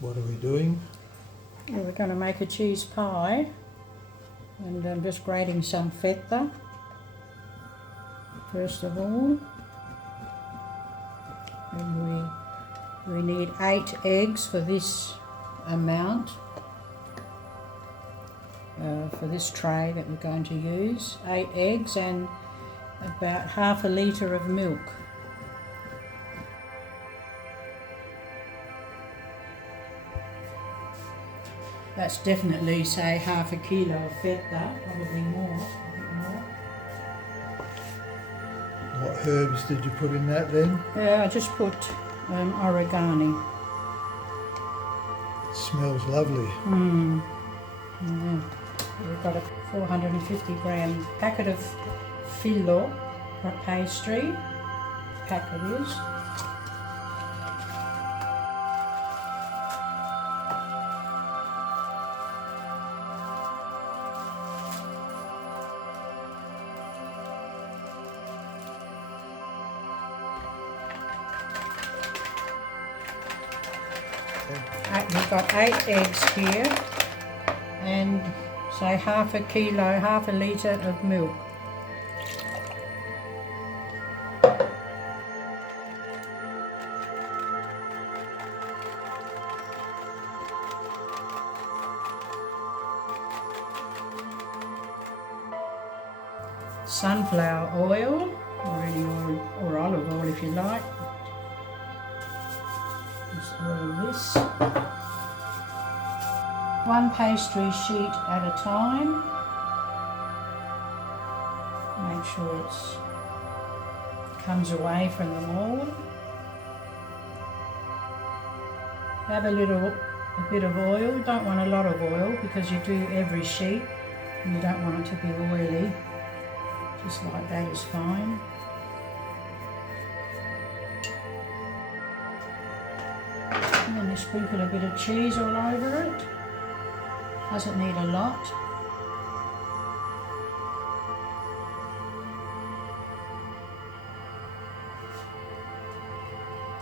What are we doing? Well, we're going to make a cheese pie, and I'm just grating some feta first of all. And we need 8 eggs for this amount, for this tray that we're going to use. 8 eggs and about half a litre of milk. That's definitely, say, half a kilo of feta, probably more, a bit more. What herbs did you put in that then? I just put oregano. It smells lovely. Yeah. We've got a 450 gram packet of Filo pastry. Packet is. We've got 8 eggs here and say half a kilo, half a litre of milk. Sunflower oil or any oil, or olive oil if you like. Just oil this. 1 pastry sheet at a time. Make sure it comes away from the mould. Have a bit of oil. You don't want a lot of oil because you do every sheet and you don't want it to be oily. Just like that is fine. And then you sprinkle a bit of cheese all over it. Doesn't need a lot.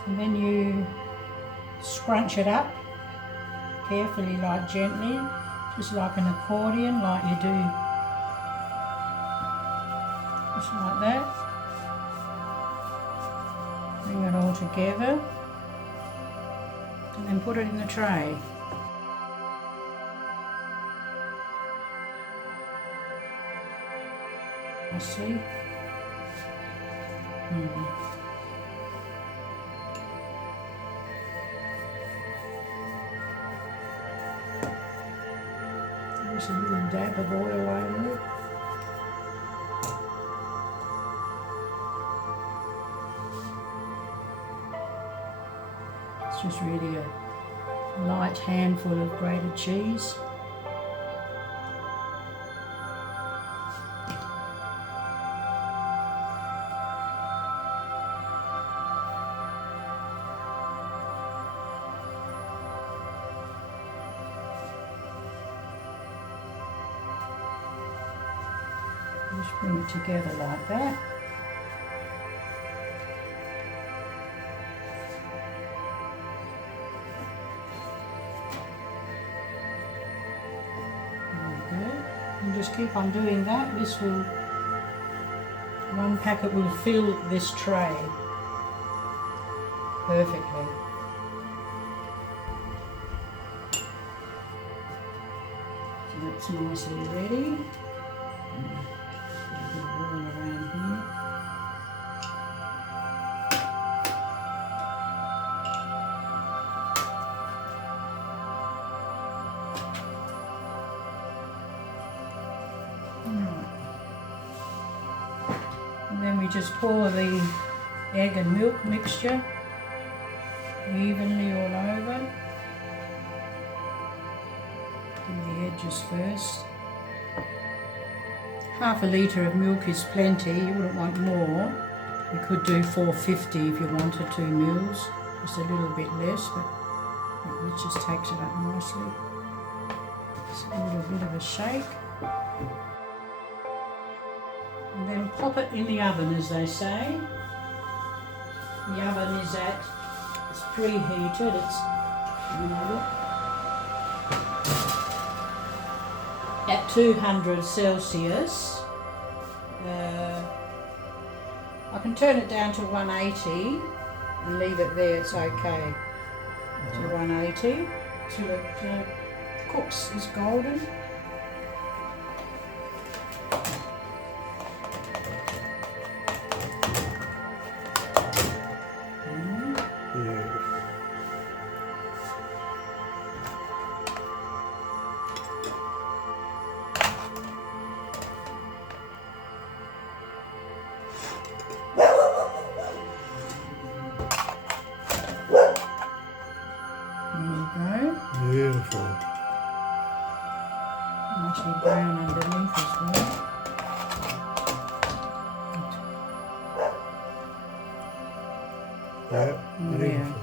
And then you scrunch it up carefully, like gently, just like an accordion, like you do. Just like that. Bring it all together and then put it in the tray. See? Just a little dab of oil over it. It's just really a light handful of grated cheese. Just bring it together like that. There we go. And just keep on doing that. This will, 1 packet will fill this tray perfectly. So that's nicely ready. All around here. And then we just pour the egg and milk mixture evenly all over. Do the edges first. Half a litre of milk is plenty, you wouldn't want more. You could do 450 if you wanted 2 mils, just a little bit less, but it just takes it up nicely. Just a little bit of a shake. And then pop it in the oven, as they say. The oven is it's preheated, it's, at 200 Celsius. I can turn it down to 180 and leave it there, it's okay. To 180 till it cooks, is golden. Beautiful. Nicely brown underneath as well. Yep, There. beautiful.